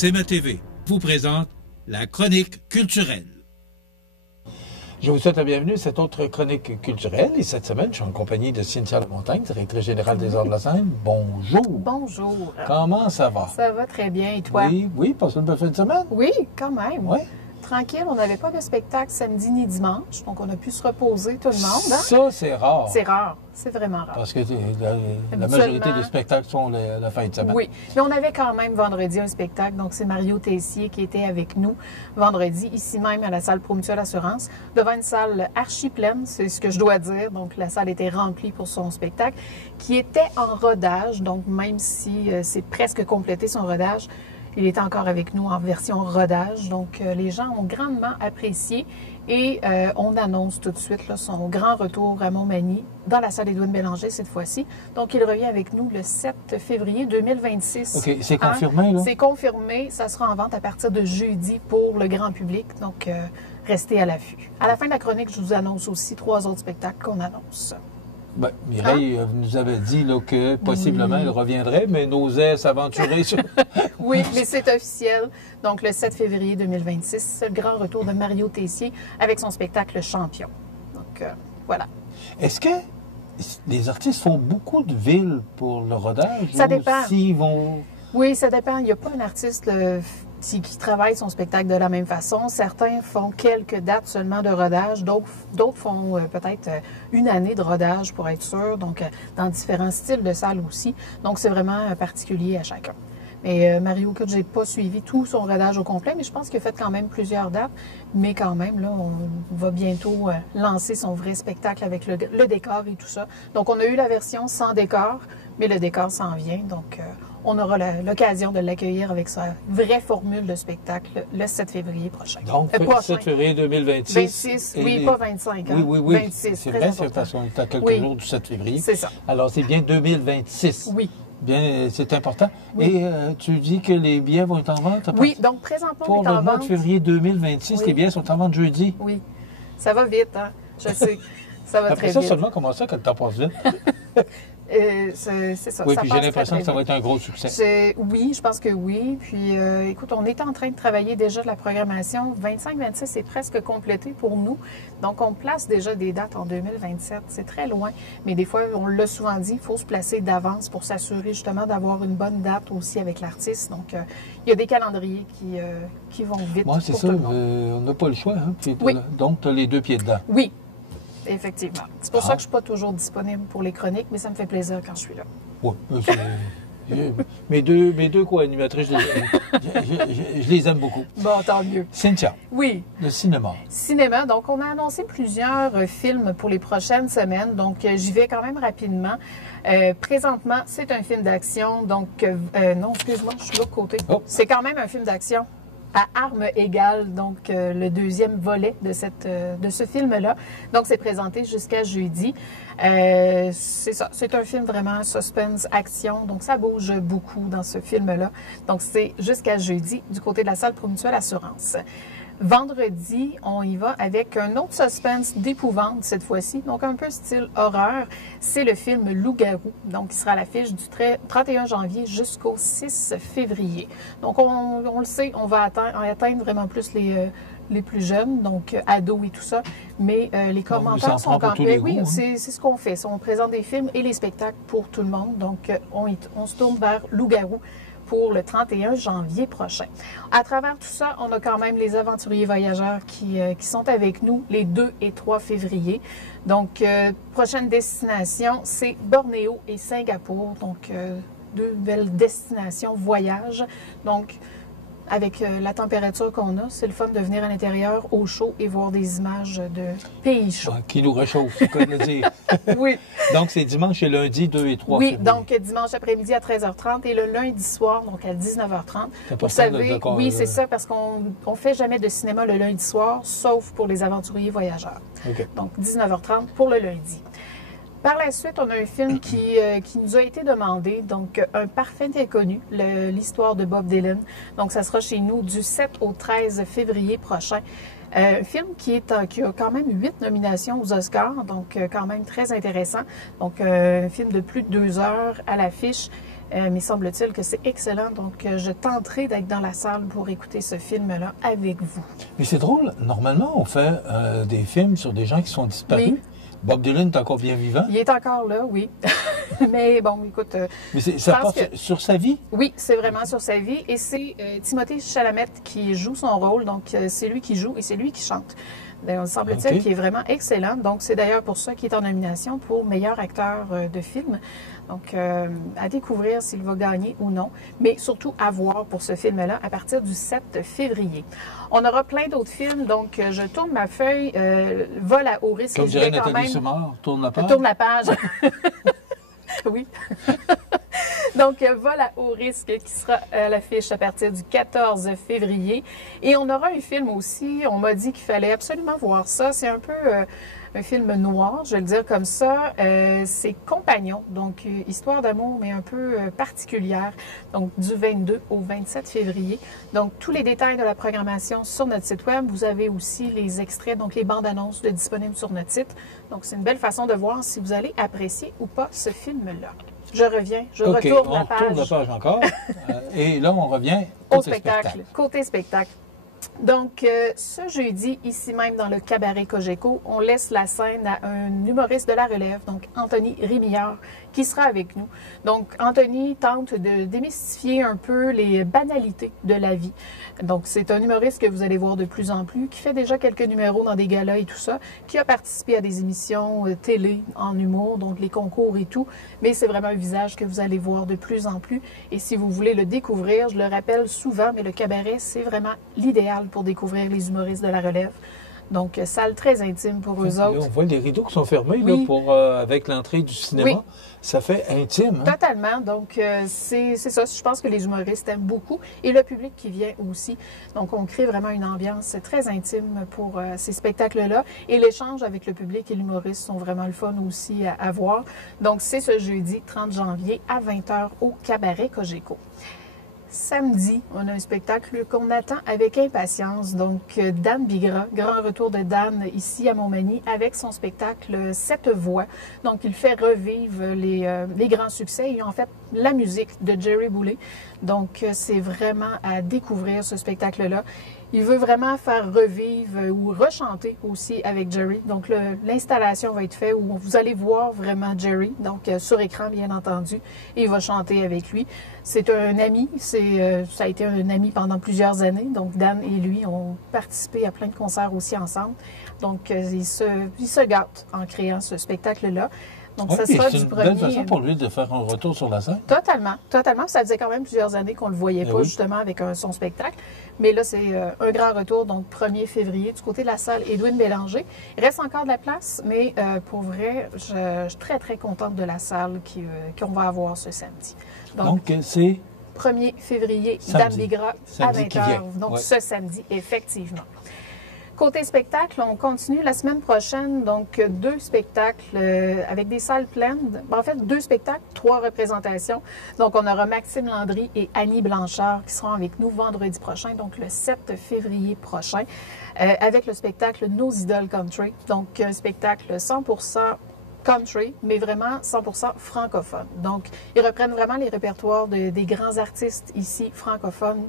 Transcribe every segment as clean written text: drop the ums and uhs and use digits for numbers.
C'est ma TV vous présente la chronique culturelle. Je vous souhaite la bienvenue à cette autre chronique culturelle. Et cette semaine, je suis en compagnie de Cynthia Lamontagne, directrice générale des Arts de la scène. Bonjour. Bonjour. Comment ça va? Ça va très bien. Et toi? Oui, passe une bonne fin de semaine? Oui, quand même. Oui. Tranquille, on n'avait pas de spectacle samedi ni dimanche, donc on a pu se reposer tout le monde. Hein? Ça, c'est rare. C'est rare. C'est vraiment rare. Parce que la majorité des spectacles sont la fin de semaine. Oui, mais on avait quand même vendredi un spectacle, donc c'est Mario Tessier qui était avec nous vendredi, ici même à la salle Promutuelle Assurance, devant une salle archi pleine, c'est ce que je dois dire, donc la salle était remplie pour son spectacle, qui était en rodage, donc même si c'est presque complété son rodage, il est encore avec nous en version rodage, donc les gens ont grandement apprécié et on annonce tout de suite là, son grand retour à Montmagny dans la salle Édouine Bélanger cette fois-ci. Donc il revient avec nous le 7 février 2026. OK, c'est confirmé, là? C'est confirmé, ça sera en vente à partir de jeudi pour le grand public, donc restez à l'affût. À la fin de la chronique, je vous annonce aussi 3 autres spectacles qu'on annonce. Ben, Mireille nous avait dit là, que possiblement elle reviendrait, mais n'osait s'aventurer sur... Oui, mais c'est officiel. Donc, le 7 février 2026, c'est le grand retour de Mario Tessier avec son spectacle Champion. Donc, voilà. Est-ce que les artistes font beaucoup de villes pour le rodage? Ça dépend. S'ils vont... Oui, ça dépend. Il n'y a pas un artiste qui travaille son spectacle de la même façon. Certains font quelques dates seulement de rodage. D'autres font peut-être une année de rodage pour être sûr. Donc, dans différents styles de salles aussi. Donc, c'est vraiment particulier à chacun. Mais Mario, écoute, j'ai pas suivi tout son rodage au complet, mais je pense qu'il a fait quand même plusieurs dates. Mais quand même, là, on va bientôt lancer son vrai spectacle avec le décor et tout ça. Donc, on a eu la version sans décor, mais le décor s'en vient. Donc, on aura l'occasion de l'accueillir avec sa vraie formule de spectacle le 7 février prochain. Donc, 7 février 2026. 26, oui, pas 25. Hein? Oui. 26, c'est vrai, c'est parce qu'on est à quelques jours du 7 février. C'est ça. Alors, c'est bien 2026. Oui. Bien, c'est important. Oui. Et tu dis que les billets vont être en vente? Oui, donc présentement, pour on est en vente. Pour le mois de février 2026, oui. Les billets sont en vente jeudi. Oui. Ça va vite, hein? Je sais. Ça va Après très ça, vite. seulement, comment ça, quand le temps passe vite? C'est ça. Oui, ça puis passe j'ai l'impression que ça va vite. être un gros succès. Oui, je pense que oui. Puis, écoute, on est en train de travailler déjà de la programmation. 25-26 c'est presque complété pour nous. Donc, on place déjà des dates en 2027. C'est très loin. Mais des fois, on l'a souvent dit, il faut se placer d'avance pour s'assurer justement d'avoir une bonne date aussi avec l'artiste. Donc, il y a des calendriers qui vont vite. Moi, c'est pour ça. tout le monde. On n'a pas le choix. Hein? Puis, Oui. Donc, tu as les 2 pieds dedans. Oui. Effectivement. C'est pour ça que je ne suis pas toujours disponible pour les chroniques, mais ça me fait plaisir quand je suis là. Oui. Mes deux co-animatrices, je les aime beaucoup. Bon, tant mieux. Cynthia. Oui. Le cinéma. Cinéma. Donc, on a annoncé plusieurs films pour les prochaines semaines. Donc, j'y vais quand même rapidement. Présentement, c'est un film d'action. Donc, non, excuse-moi, je suis de l'autre côté. Oh. C'est quand même un film d'action à armes égales, donc le deuxième volet de ce film-là. Donc, c'est présenté jusqu'à jeudi. C'est ça, c'est un film vraiment suspense-action, donc ça bouge beaucoup dans ce film-là. Donc, c'est jusqu'à jeudi du côté de la salle Promutuelle Assurance. Vendredi, on y va avec un autre suspense d'épouvante cette fois-ci, donc un peu style horreur. C'est le film Loup-garou, donc qui sera à l'affiche du 31 janvier jusqu'au 6 février. Donc, on le sait, on va atteindre vraiment plus les plus jeunes, donc ados et tout ça, mais les commentaires sont quand même... Oui, c'est ce qu'on fait. On présente des films et les spectacles pour tout le monde, donc on se tourne vers Loup-garou pour le 31 janvier prochain. À travers tout ça, on a quand même les aventuriers voyageurs qui sont avec nous les 2 et 3 février. Donc, prochaine destination, c'est Bornéo et Singapour. Donc, 2 belles destinations voyage. Donc, avec la température qu'on a, c'est le fun de venir à l'intérieur au chaud et voir des images de pays chauds. Qui nous réchauffe, comme le dire. Oui. Donc, c'est dimanche et lundi, 2 et 3 Oui, février. donc dimanche après-midi à 13h30 et le lundi soir, donc à 19h30. C'est Vous savez, oui, c'est ça, parce qu'on ne fait jamais de cinéma le lundi soir, sauf pour les aventuriers voyageurs. Okay. Donc, 19h30 pour le lundi. Par la suite, on a un film qui nous a été demandé, donc Un parfait inconnu, l'histoire de Bob Dylan. Donc, ça sera chez nous du 7 au 13 février prochain. Un film qui a quand même 8 nominations aux Oscars, donc quand même très intéressant. Donc, un film de plus de 2 heures à l'affiche. Mais semble-t-il que c'est excellent. Donc, je tenterai d'être dans la salle pour écouter ce film-là avec vous. Mais c'est drôle, normalement, on fait des films sur des gens qui sont disparus. Oui. Bob Dylan est encore bien vivant. Il est encore là, oui. Mais bon, écoute... Mais ça porte sur sa vie? Oui, c'est vraiment sur sa vie. Et c'est Timothée Chalamet qui joue son rôle. Donc, c'est lui qui joue et c'est lui qui chante. Semble-t-il qu'il est vraiment excellent. Donc, c'est d'ailleurs pour ça qu'il est en nomination pour meilleur acteur de film. Donc, à découvrir s'il va gagner ou non, mais surtout à voir pour ce film-là à partir du 7 février. On aura plein d'autres films, donc je tourne ma feuille, Vol à haut risque. Comme dirait Nathalie Simard, tourne la page. Tourne la page. Oui. Donc, Vol à haut risque qui sera à l'affiche à partir du 14 février. Et on aura un film aussi, on m'a dit qu'il fallait absolument voir ça. C'est un peu un film noir, je vais le dire comme ça. C'est Compagnon, donc histoire d'amour, mais un peu particulière. Donc, du 22 au 27 février. Donc, tous les détails de la programmation sur notre site web. Vous avez aussi les extraits, donc les bandes annonces disponibles sur notre site. Donc, c'est une belle façon de voir si vous allez apprécier ou pas ce film-là. Je reviens, retourne la page. On retourne la page encore. Et là, on revient au spectacle. Côté spectacle. Donc, ce jeudi, ici même dans le cabaret Cogeco, on laisse la scène à un humoriste de la relève, donc Anthony Rémillard, qui sera avec nous. Donc, Anthony tente de démystifier un peu les banalités de la vie. Donc, c'est un humoriste que vous allez voir de plus en plus, qui fait déjà quelques numéros dans des galas et tout ça, qui a participé à des émissions télé en humour, donc les concours et tout. Mais c'est vraiment un visage que vous allez voir de plus en plus. Et si vous voulez le découvrir, je le rappelle souvent, mais le cabaret, c'est vraiment l'idéal pour découvrir les humoristes de la relève. Donc, salle très intime pour eux autres. Là, on voit les rideaux qui sont fermés oui. là, avec l'entrée du cinéma. Oui. Ça fait intime. Hein? Totalement. Donc, c'est ça. Je pense que les humoristes aiment beaucoup et le public qui vient aussi. Donc, on crée vraiment une ambiance très intime pour ces spectacles-là. Et l'échange avec le public et l'humoriste sont vraiment le fun aussi à voir. Donc, c'est ce jeudi 30 janvier à 20h au Cabaret Cogeco. Samedi, on a un spectacle qu'on attend avec impatience. Donc, Dan Bigra, grand retour de Dan ici à Montmagny avec son spectacle Sept voix. Donc, il fait revivre les grands succès et en fait la musique de Jerry Boulay. Donc, c'est vraiment à découvrir ce spectacle-là. Il veut vraiment faire revivre ou rechanter aussi avec Jerry. Donc, l'installation va être faite où vous allez voir vraiment Jerry, donc sur écran, bien entendu, et il va chanter avec lui. C'est un ami, ça a été un ami pendant plusieurs années. Donc, Dan et lui ont participé à plein de concerts aussi ensemble. Donc, ils se gâtent en créant ce spectacle-là. Donc, ça sera du premier. C'est une belle façon pour lui de faire un retour sur la scène. Totalement, totalement. Ça faisait quand même plusieurs années qu'on ne le voyait pas, justement, avec son spectacle. Mais là, c'est un grand retour, donc 1er février, du côté de la salle Edwin Bélanger. Il reste encore de la place, mais pour vrai, je suis très, très contente de la salle qu'on va avoir ce samedi. Donc c'est 1er février, Dan Bigra à 20h. Donc, ce samedi, effectivement. Côté spectacle, on continue la semaine prochaine, donc 2 spectacles avec des salles pleines. En fait, 2 spectacles, 3 représentations. Donc, on aura Maxime Landry et Annie Blanchard qui seront avec nous vendredi prochain, donc le 7 février prochain, avec le spectacle Nos Idoles Country. Donc, un spectacle 100% country, mais vraiment 100% francophone. Donc, ils reprennent vraiment les répertoires des grands artistes ici francophones,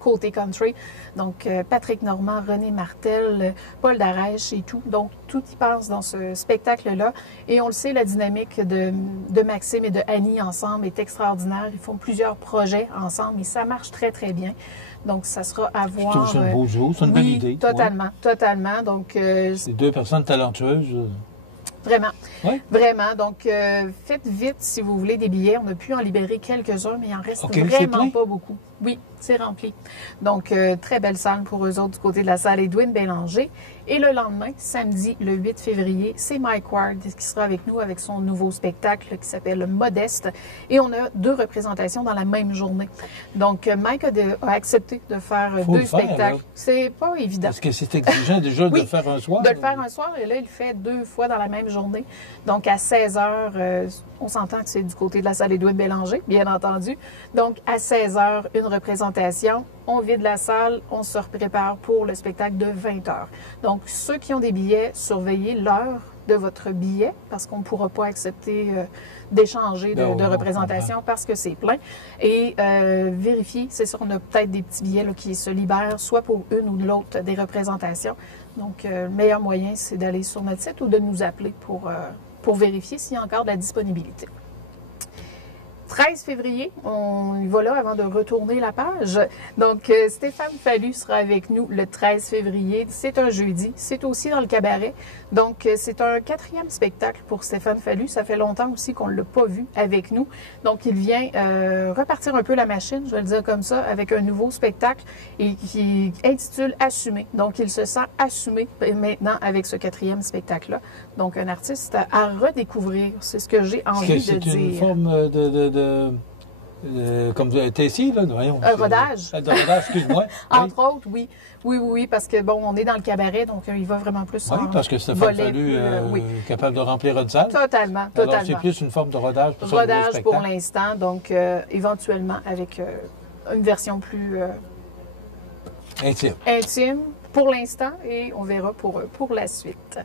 côté country. Donc, Patrick Normand, René Martel, Paul Darèche et tout. Donc, tout y passe dans ce spectacle-là. Et on le sait, la dynamique de Maxime et de Annie ensemble est extraordinaire. Ils font plusieurs projets ensemble et ça marche très, très bien. Donc, ça sera à voir. C'est un beau jour, c'est une bonne idée. Totalement, totalement. Donc, c'est 2 personnes talentueuses. Vraiment. Oui. Vraiment. Donc, faites vite si vous voulez des billets. On a pu en libérer quelques-uns, mais il en reste vraiment pas beaucoup. Oui, c'est rempli. Donc, très belle salle pour eux autres du côté de la salle Edwin Bélanger. Et le lendemain, samedi, le 8 février, c'est Mike Ward qui sera avec nous avec son nouveau spectacle qui s'appelle Modeste. Et on a 2 représentations dans la même journée. Donc, Mike a accepté de faire 2 spectacles. C'est pas évident. Parce que c'est exigeant déjà de le faire un soir. De le faire un soir. Et là, il le fait 2 fois dans la même journée. Donc, à 16h, on s'entend que c'est du côté de la salle Edwin Bélanger, bien entendu. Donc, à 16h, une une représentation, on vide la salle, on se prépare pour le spectacle de 20 heures. Donc, ceux qui ont des billets, surveillez l'heure de votre billet parce qu'on ne pourra pas accepter d'échanger de représentation parce que c'est plein. Et vérifiez, c'est sûr, on a peut-être des petits billets là, qui se libèrent soit pour une ou l'autre des représentations. Donc, le meilleur moyen, c'est d'aller sur notre site ou de nous appeler pour vérifier s'il y a encore de la disponibilité. 13 février, on y va là avant de retourner la page. Donc, Stéphane Fallu sera avec nous le 13 février. C'est un jeudi. C'est aussi dans le cabaret. Donc, c'est un 4e spectacle pour Stéphane Fallu. Ça fait longtemps aussi qu'on ne l'a pas vu avec nous. Donc, il vient repartir un peu la machine, je vais le dire comme ça, avec un nouveau spectacle et qui intitule « Assumer ». Donc, il se sent assumé maintenant avec ce 4e spectacle-là. Donc, un artiste à redécouvrir. C'est ce que j'ai envie de dire. C'est une forme comme Tessie, là, voyons. Un rodage. Un rodage, excuse-moi. Entre autres, oui. Oui, parce que, bon, on est dans le cabaret, donc il va vraiment plus Oui, parce que Stéphane Fallu capable de remplir une salle. Totalement. Alors, c'est plus une forme de rodage pour son nouveau spectacle. Pour l'instant, donc éventuellement avec une version plus intime pour l'instant, et on verra pour la suite.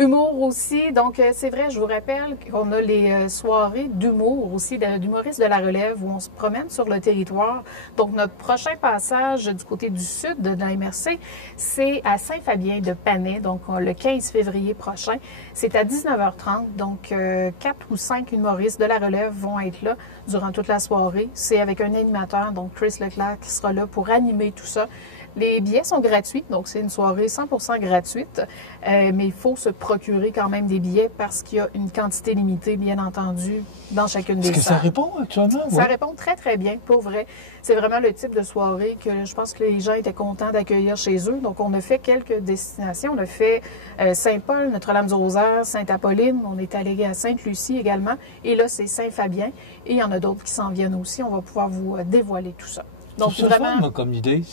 Humour aussi, donc c'est vrai, je vous rappelle qu'on a les soirées d'humour aussi, d'humoristes de la relève où on se promène sur le territoire. Donc notre prochain passage du côté du sud de la MRC, c'est à Saint-Fabien de Panay, donc le 15 février prochain. C'est à 19h30, donc 4 ou 5 humoristes de la relève vont être là durant toute la soirée. C'est avec un animateur, donc Chris Leclerc, qui sera là pour animer tout ça. Les billets sont gratuits, donc c'est une soirée 100% gratuite, mais il faut se procurer quand même des billets parce qu'il y a une quantité limitée, bien entendu, dans chacune des salles. Est-ce que ça répond actuellement? Ça répond très, très bien, pour vrai. C'est vraiment le type de soirée que je pense que les gens étaient contents d'accueillir chez eux. Donc, on a fait quelques destinations. On a fait Saint-Paul, Notre-Dame-du-Rosaire, Sainte-Apolline. On est allé à Sainte-Lucie également. Et là, c'est Saint-Fabien. Et il y en a d'autres qui s'en viennent aussi. On va pouvoir vous dévoiler tout ça. Donc, c'est vraiment fun, comme idée.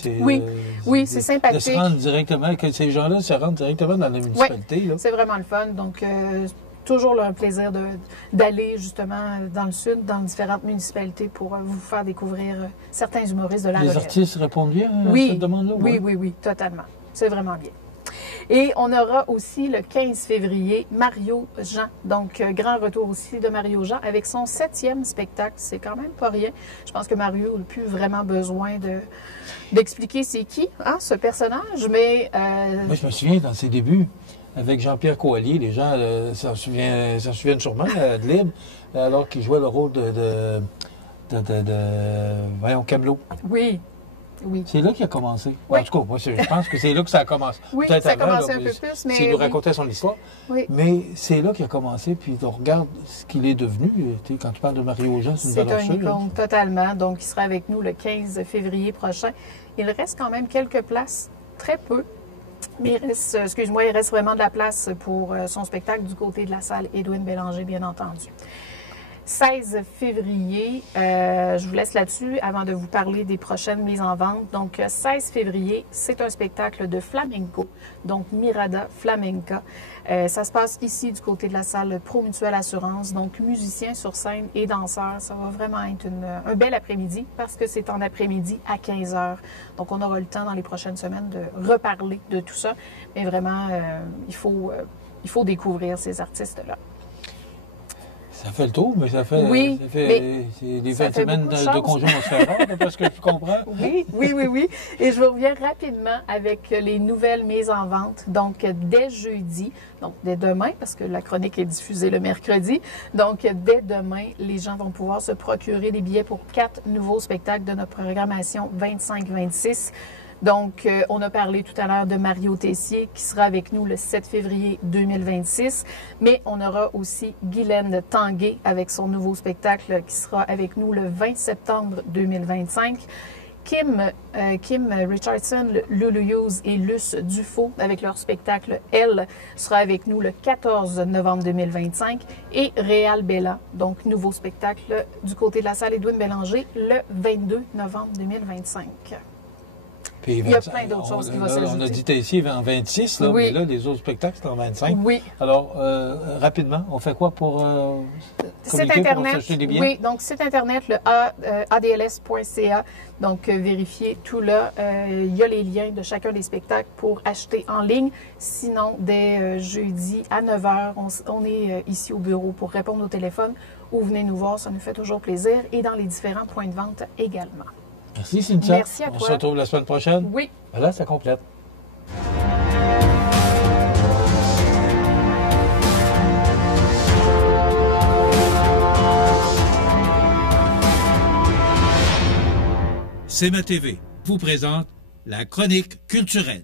Oui, c'est sympathique. De se rendre directement, que ces gens-là se rendent directement dans la municipalité. Oui, c'est vraiment le fun. Donc, toujours un plaisir d'aller justement dans le sud, dans différentes municipalités pour vous faire découvrir certains humoristes de la relève. Les artistes répondent bien à cette demande-là? Oui, totalement. C'est vraiment bien. Et on aura aussi le 15 février Mario Jean. Donc, grand retour aussi de Mario Jean avec son 7e spectacle. C'est quand même pas rien. Je pense que Mario n'a plus vraiment besoin d'expliquer c'est qui, ce personnage, mais... Moi, je me souviens, dans ses débuts, avec Jean-Pierre Coallier, les gens s'en souviennent sûrement, de Libre, alors qu'il jouait le rôle de Camelot. Oui. C'est là qu'il a commencé. Oui. En tout cas, moi, je pense que c'est là que ça a commencé. Oui, ça a commencé un peu plus, mais... S'il nous racontait son histoire. Oui. Mais c'est là qu'il a commencé, puis on regarde ce qu'il est devenu. Quand tu parles de Mario Jean, c'est une valeur sûre. C'est un icône, totalement. Donc, il sera avec nous le 15 février prochain. Il reste quand même quelques places, très peu. Mais il reste vraiment de la place pour son spectacle du côté de la salle Édouine Bélanger, bien entendu. 16 février, je vous laisse là-dessus avant de vous parler des prochaines mises en vente. Donc, 16 février, c'est un spectacle de flamenco, donc Mirada Flamenca. Ça se passe ici du côté de la salle Promutuelle Assurance, donc musiciens sur scène et danseurs. Ça va vraiment être un bel après-midi parce que c'est en après-midi à 15 h. Donc, on aura le temps dans les prochaines semaines de reparler de tout ça. Mais vraiment, il faut découvrir ces artistes-là. Ça fait le tour, mais ça fait des 20 semaines de congé monstrueux, d'après ce que je comprends. Oui. Et je vous reviens rapidement avec les nouvelles mises en vente. Donc, dès jeudi, donc dès demain, parce que la chronique est diffusée le mercredi. Donc, dès demain, les gens vont pouvoir se procurer des billets pour 4 nouveaux spectacles de notre programmation 25-26. Donc, on a parlé tout à l'heure de Mario Tessier qui sera avec nous le 7 février 2026, mais on aura aussi Guylaine Tanguay avec son nouveau spectacle qui sera avec nous le 20 septembre 2025. Kim Richardson, Lulu Hughes et Luce Dufault avec leur spectacle « Elle » sera avec nous le 14 novembre 2025. Et Réal Bella, donc nouveau spectacle du côté de la salle Édouine Bélanger le 22 novembre 2025. Puis Il y a plein d'autres choses qui vont s'ajouter. On a dit ici en 26, là, Oui. mais là, les autres spectacles, c'est en 25. Oui. Alors, rapidement, on fait quoi pour Site communiquer, pour Internet, s'acheter des billets? oui, donc site Internet, le adls.ca. Donc, vérifiez tout là. Il y a les liens de chacun des spectacles pour acheter en ligne. Sinon, dès jeudi à 9 h, on est ici au bureau pour répondre au téléphone ou venez nous voir, ça nous fait toujours plaisir. Et dans les différents points de vente également. Merci, Cynthia. Merci à On toi. se retrouve la semaine prochaine. Oui. Voilà, ça complète. CMA TV vous présente la chronique culturelle.